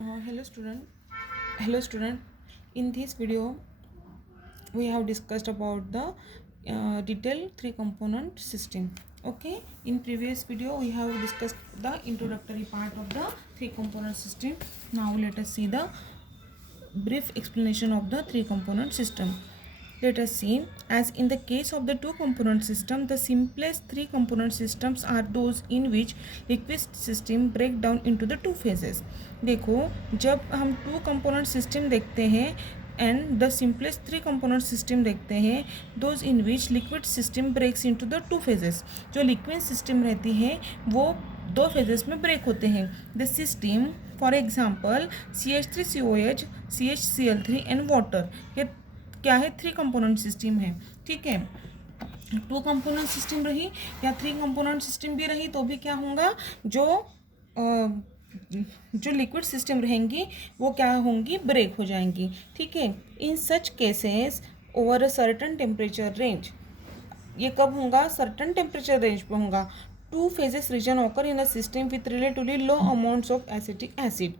Hello student. In this video we have discussed about the detailed three component system. Okay, in previous video we have discussed the introductory part of the three component system. Now let us see the brief explanation of the three component system. Let us see, as in the case of the two component system, the simplest three component systems are those in which liquid system break down into the two phases. देखो, जब हम to component system देखते हैं and the simplest three component system देखते हैं, those in which liquid system breaks into the two phases. जो liquid system रहती है वो दो फेजेस में ब्रेक होते हैं. The system for example CH3COH, CHCl3 and water, ये क्या है? थ्री कंपोनेंट सिस्टम है. ठीक है, टू कंपोनेंट सिस्टम रही या थ्री कंपोनेंट सिस्टम भी रही तो भी क्या होगा, जो लिक्विड सिस्टम रहेंगी वो क्या होंगी? ब्रेक हो जाएंगी. ठीक है, in such cases over a certain temperature range. ये कब होगा? सर्टन टेम्परेचर रेंज पे होगा. Two phases region occur in a system with relatively low amounts of acetic acid.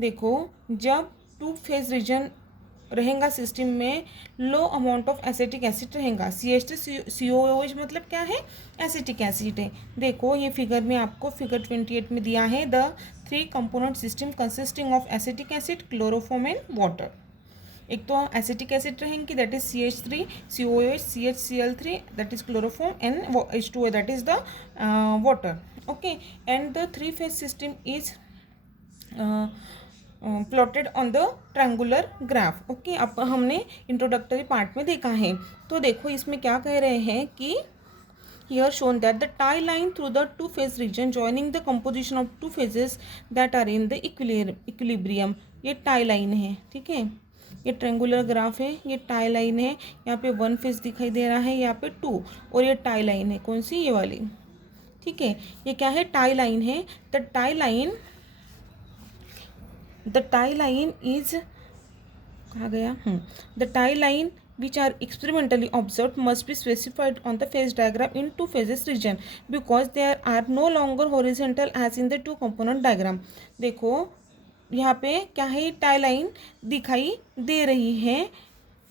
देखो, जब टू फेज रीजन रहेगा सिस्टम में, low amount of acetic acid रहेगा. CH3COOH मतलब क्या है? एसिटिक एसिड है. देखो, ये फिगर में आपको फिगर 28 में दिया है. The three component system consisting of acetic acid, chloroform and water. एक तो एसिटिक एसिड रहेंगी, that is CH3COOH, CHCl3 that is chloroform and H2O that is the water. Okay, and the three phase system is plotted on the triangular graph. Okay, अब हमने introductory part में देखा है. तो देखो, इसमें क्या कह रहे हैं कि here shown that the tie line through the two phase region joining the composition of two phases that are in the equilibrium. ये टाई लाइन है. ठीक है, ये ट्रायंगुलर ग्राफ है, ये टाई लाइन है. यहाँ पे वन फेज दिखाई दे रहा है, यहाँ पे टू, और ये टाई लाइन है. कौन सी? ये वाली. ठीक है, ये क्या है? टाई लाइन है. द टाई लाइन इज, कहाँ गया? The tie line which are experimentally observed must be specified on the phase diagram in two phases region because they are no longer horizontal as in the two component diagram. देखो, यहाँ पे क्या है? Tie line दिखाई दे रही है.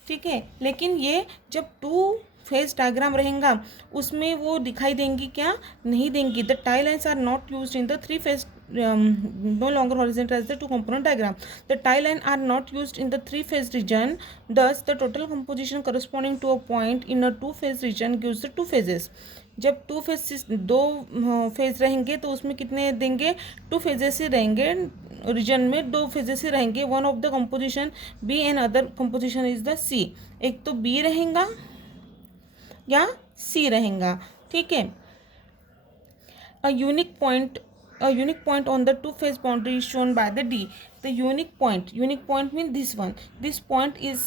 ठीक है, लेकिन ये जब टू फेज डायग्राम रहेगा उसमें वो दिखाई देंगी क्या? नहीं देंगी. The tie lines are not used in the three phase no longer horizontal as the two component diagram. The tie line are not used in the three phase region. Thus the total composition corresponding to a point in a two phase region gives the two phases. जब two phase दो phase रहेंगे तो उसमें कितने देंगे? Two phases ही रहेंगे. Reason में दो फेजेस ही रहेंगे. One of the composition B and other composition is the C. एक तो बी रहेगा या सी रहेगा. ठीक है, a unique point on the two phase boundary is shown by the D. The unique point means this one. This point is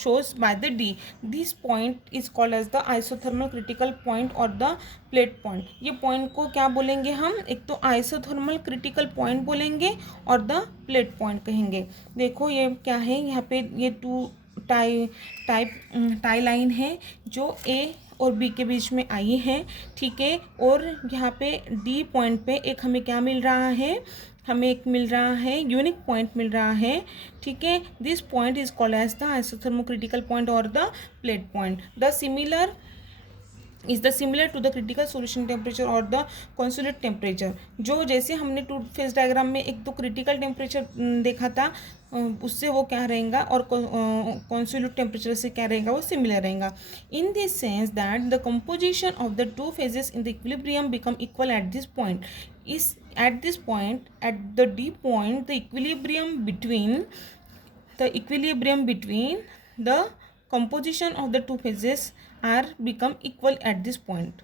shows by the D. This point is called as the isothermal critical point or the plate point. ये point को क्या बोलेंगे हम? एक तो isothermal critical point बोलेंगे और the plate point कहेंगे. देखो, ये क्या है? यहाँ पे ये टू टाई लाइन है जो A और बी के बीच में आई है. ठीक है, और यहाँ पे डी पॉइंट पे एक हमें क्या मिल रहा है? हमें एक मिल रहा है यूनिक पॉइंट मिल रहा है. ठीक है, this point is called as the isothermocritical point और the plate point. The similar to the critical solution temperature और द कॉन्सोलेट टेम्परेचर. जो जैसे हमने टू फेज डायग्राम में एक तो क्रिटिकल टेम्परेचर देखा था, उससे वो क्या रहेगा, और कॉन्सोलेट टेम्परेचर से क्या रहेगा? वो सिमिलर रहेगा. In this sense that the composition of the two phases in the equilibrium become equal at this point. At this point, at the D point, the equilibrium between the composition of the two phases are become equal at this point.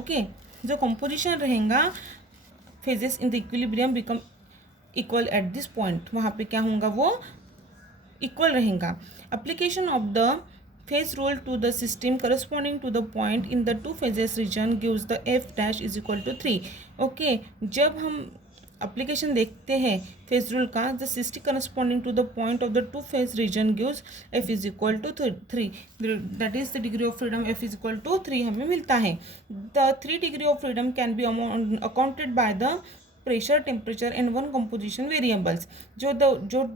Okay, जो composition रहेगा phases in the equilibrium become equal at this point. वहाँ पे क्या होगा? वो equal रहेगा. Application of the phase rule to the system corresponding to the point in the two phases region gives the f dash is equal to 3. Okay, जब हम application देखते हैं फेज रूल का, the system corresponding to the point of the two phase region gives f is equal to 3. That is the degree of freedom f is equal to 3 हमें मिलता है. The 3 degree of freedom can be accounted by the pressure, temperature and 1 composition variables. जो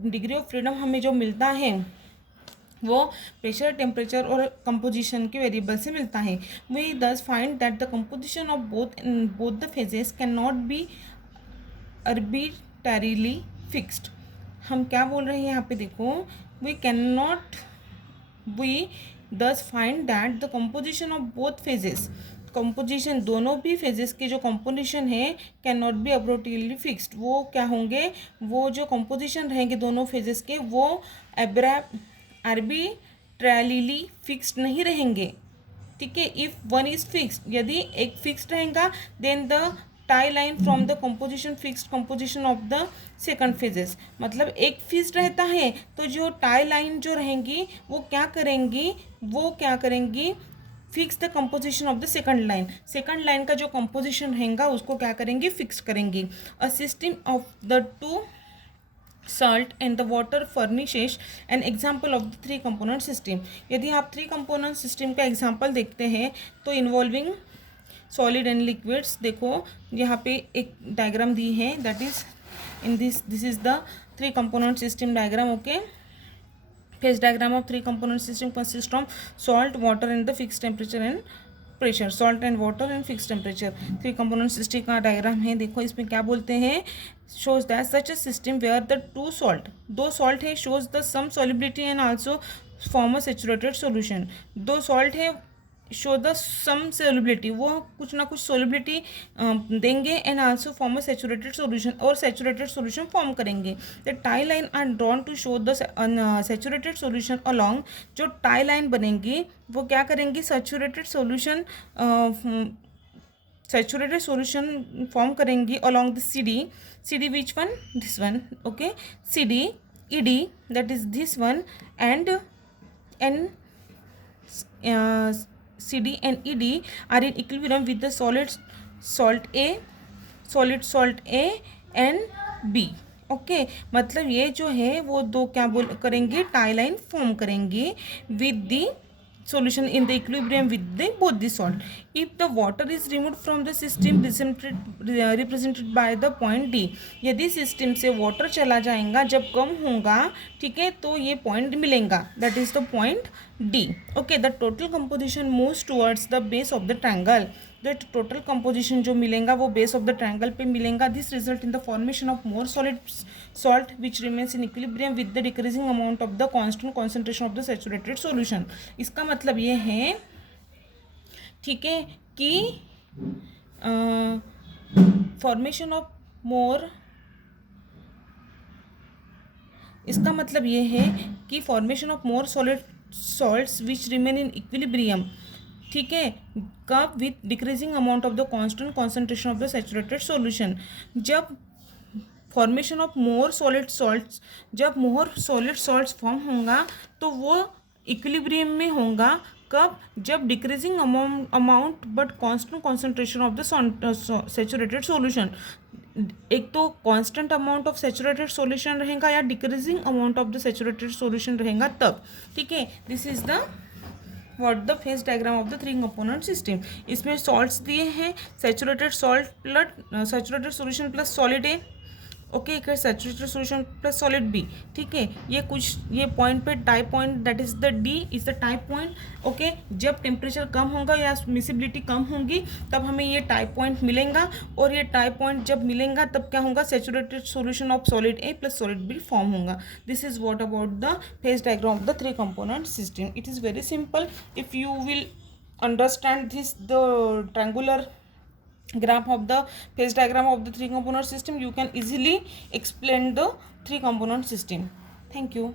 degree of freedom हमें जो मिलता है वो pressure, temperature और कंपोजिशन के वेरिएबल से मिलता है। वी दस find that the composition of both the phases can not be arbitrarily fixed. हम क्या बोल रहे हैं यहाँ पे देखो, वी दस find that the composition of both phases, composition दोनों भी फेजेस के जो कंपोजिशन है can not be arbitrarily fixed. वो क्या होंगे, वो जो कंपोजिशन रहेंगे दोनों फेजेस के वो arbitrarily फिक्स्ड नहीं रहेंगे। ठीक है, इफ वन इज फिक्स्ड, यदि एक फिक्स्ड रहेगा then the tie line from the composition fixed composition of the second phases. मतलब एक फिक्स्ड रहता है तो जो टाई लाइन जो रहेंगी वो क्या करेंगी fix the composition of the second line का जो कंपोजिशन रहेगा उसको क्या करेंगे, फिक्स करेंगे। A system of the to salt and the water furnishes an example of the 3 component system। यदि आप 3 component system का एग्जाम्पल देखते हैं तो इन्वॉल्विंग सॉलिड एंड लिक्विड्स, देखो यहाँ पे एक डायग्राम दी है, that is in this is the 3 component system diagram. Okay, phase diagram of 3 component system consist of salt, water and the fixed temperature and pressure. Salt and water and fix temperature 3 component system का diagram है। देखो इसमें क्या बोलते हैं, shows that such a system where the दो salt है shows the sum solubility and also form a saturated solution. 2 salt है शो द सम सोलिबिलिटी, वो कुछ ना कुछ सोलिबिलिटी देंगे and also form a saturated solution, और सैचुरेटेड सॉल्यूशन फॉर्म करेंगे। The tie line are drawn to show the saturated solution along. जो tie line बनेंगी वो क्या करेंगी, सैचुरेटेड सॉल्यूशन फॉर्म करेंगी along the CD which one, this one. Okay, CD ED that is this one and CD and ED are in equilibrium with the solid salt A and B। Okay, मतलब ये जो है वो दो क्या करेंगे, tie line form करेंगे with the solution in the equilibrium with the both the salt। if the water is removed from the system represented by the point D, यदि सिस्टम से वाटर चला जाएगा जब कम होगा, ठीक है, तो ये पॉइंट मिलेगा, that is the point D। Okay, the total composition moves towards the base of the triangle. जो टोटल कंपोजिशन जो मिलेगा वो बेस ऑफ द ट्रायंगल पे मिलेगा। This result in the formation of more solid salt which remains in equilibrium with the decreasing amount of the constant concentration of the saturated solution। इसका मतलब ये है, ठीक है, कि फॉर्मेशन ऑफ मोर, इसका मतलब ये है कि formation of more solid salts which remain in equilibrium, ठीक है, कब with decreasing amount of the constant concentration of the saturated solution. जब formation of more solid salts, जब मोर सॉलिड सॉल्ट्स फॉर्म होगा तो वो इक्विलिब्रियम में होगा, कब, जब decreasing amount but constant concentration of the saturated solution. एक तो constant amount of saturated solution रहेगा या decreasing amount of the saturated solution रहेगा तब, ठीक है। This is the what the phase diagram of the 3 component system. इसमें salts दिए हैं, saturated salt plus saturated solution plus solid A, okay, फिर saturated solution plus solid B, ठीक है। ये पॉइंट पे tie point that is the D is the tie point. Okay, जब temperature कम होगा या मिसिबिलिटी कम होगी तब हमें ये टाई पॉइंट मिलेगा, और ये टाई पॉइंट जब मिलेगा तब क्या होगा, saturated solution of solid A plus solid B form होगा। This is what about the phase diagram of the 3 component system. It is very simple if you will understand this, the triangular graph of the phase diagram of the 3 component system, you can easily explain the 3 component system. Thank you.